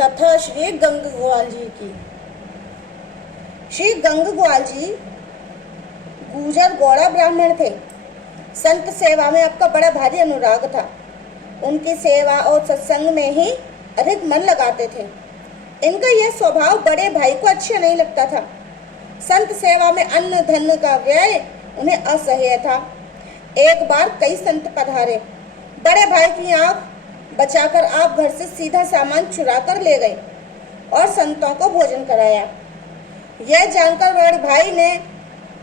कथा श्री गंगग्वाल जी की। श्री गंगग्वाल जी गुजर गौड़ा ब्राह्मण थे। संत सेवा में आपका बड़ा भारी अनुराग था। उनकी सेवा और सत्संग में ही अधिक मन लगाते थे। इनका यह स्वभाव बड़े भाई को अच्छा नहीं लगता था। संत सेवा में अन्न धन का व्यय उन्हें असह्य था। एक बार कई संत पधारे। बड़े भाई की आंख बचाकर आप घर से सीधा सामान चुरा कर ले गए और संतों को भोजन कराया। यह जानकर बड़े भाई ने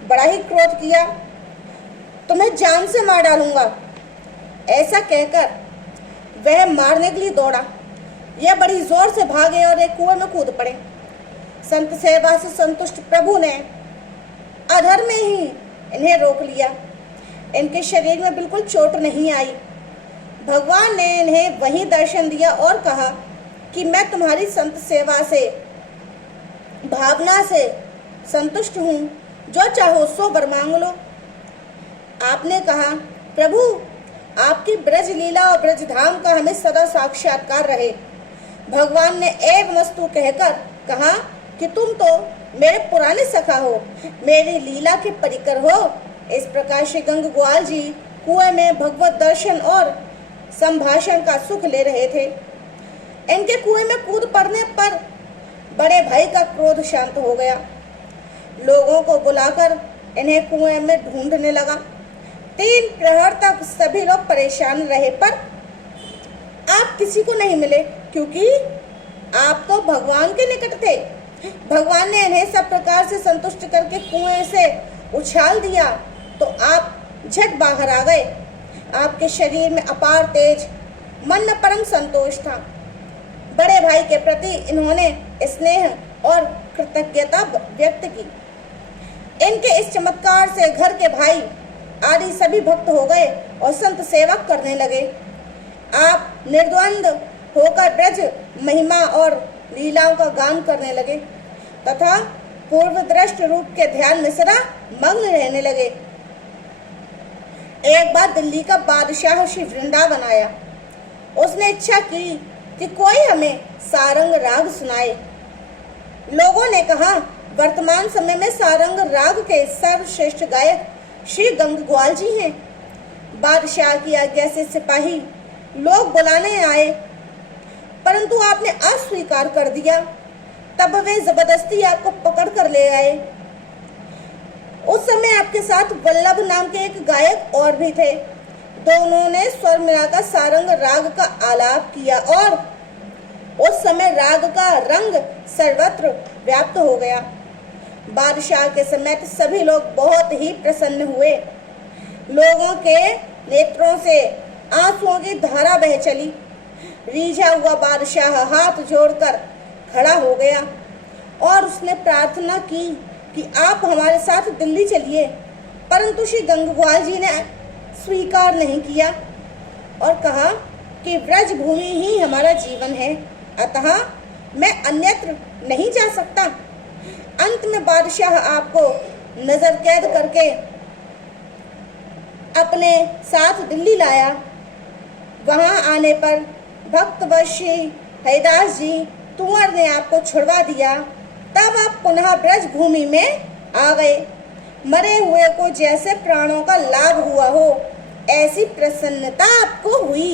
बड़ा ही क्रोध किया। तुम्हें जान से मार डालूंगा। ऐसा कहकर वह मारने के लिए दौड़ा। यह बड़ी जोर से भागे और एक कुएं में कूद पड़े। संत सेवा से संतुष्ट प्रभु ने अधर में ही इन्हें रोक लिया। इनके शरीर में बिल्कुल चोट नहीं आई। भगवान ने इन्हें वहीं दर्शन दिया और कहा कि मैं तुम्हारी संत सेवा से भावना से संतुष्ट हूँ, जो चाहो सो वर मांग लो। आपने कहा, प्रभु आपकी ब्रज लीला और ब्रज धाम का हमें सदा साक्षात्कार रहे। भगवान ने एक वस्तु कहकर कहा कि तुम तो मेरे पुराने सखा हो, मेरी लीला के परिकर हो। इस प्रकार श्री गंगग्वाल जी कुएं में भगवत दर्शन और संभाषण का सुख ले रहे थे। इनके कुएं में कूद पड़ने पर बड़े भाई का क्रोध शांत हो गया। लोगों को बुलाकर इन्हें कुएं में ढूंढने लगा। 3 प्रहर तक सभी लोग परेशान रहे, पर आप किसी को नहीं मिले, क्योंकि आप तो भगवान के निकट थे। भगवान ने इन्हें सब प्रकार से संतुष्ट करके कुएं से उछाल दिया तो आप झट बाहर आ गए। आपके शरीर में अपार तेज, मन में परम संतोष था। बड़े भाई के प्रति इन्होंने स्नेह और कृतज्ञता व्यक्त की। इनके इस चमत्कार से घर के भाई आदि सभी भक्त हो गए और संत सेवा करने लगे। आप निर्द्वंद होकर ब्रज महिमा और लीलाओं का गान करने लगे तथा पूर्व दृष्ट रूप के ध्यान में सदा मग्न रहने लगे। एक बार दिल्ली का बादशाह श्री वृंदावन आया। उसने इच्छा की कि कोई हमें सारंग राग सुनाए। लोगों ने कहा, वर्तमान समय में सारंग राग के सर्वश्रेष्ठ गायक श्री गंगग्वाल जी हैं। बादशाह की आज्ञा से सिपाही लोग बुलाने आए, परंतु आपने अस्वीकार कर दिया। तब वे जबरदस्ती आपको पकड़ कर ले आए। उस समय आपके साथ वल्लभ नाम के एक गायक और भी थे। दोनों ने स्वर मिलाकर सारंग राग का आलाप किया और उस समय राग का रंग सर्वत्र व्याप्त हो गया। बादशाह के समेत सभी लोग बहुत ही प्रसन्न हुए। लोगों के नेत्रों से आंसुओं की धारा बह चली। रीझा हुआ बादशाह हाथ जोड़कर खड़ा हो गया और उसने प्रार्थना की कि आप हमारे साथ दिल्ली चलिए, परंतु श्री गंगग्वाल जी ने स्वीकार नहीं किया और कहा कि ब्रज भूमि ही हमारा जीवन है, अतः मैं अन्यत्र नहीं जा सकता। अंत में बादशाह आपको नजर कैद करके अपने साथ दिल्ली लाया। वहां आने पर भक्तवशी हरिदास जी तुंवर ने आपको छुड़वा दिया। तब आप पुनः ब्रज भूमि में आ गए। मरे हुए को जैसे प्राणों का लाभ हुआ हो, ऐसी प्रसन्नता आपको हुई।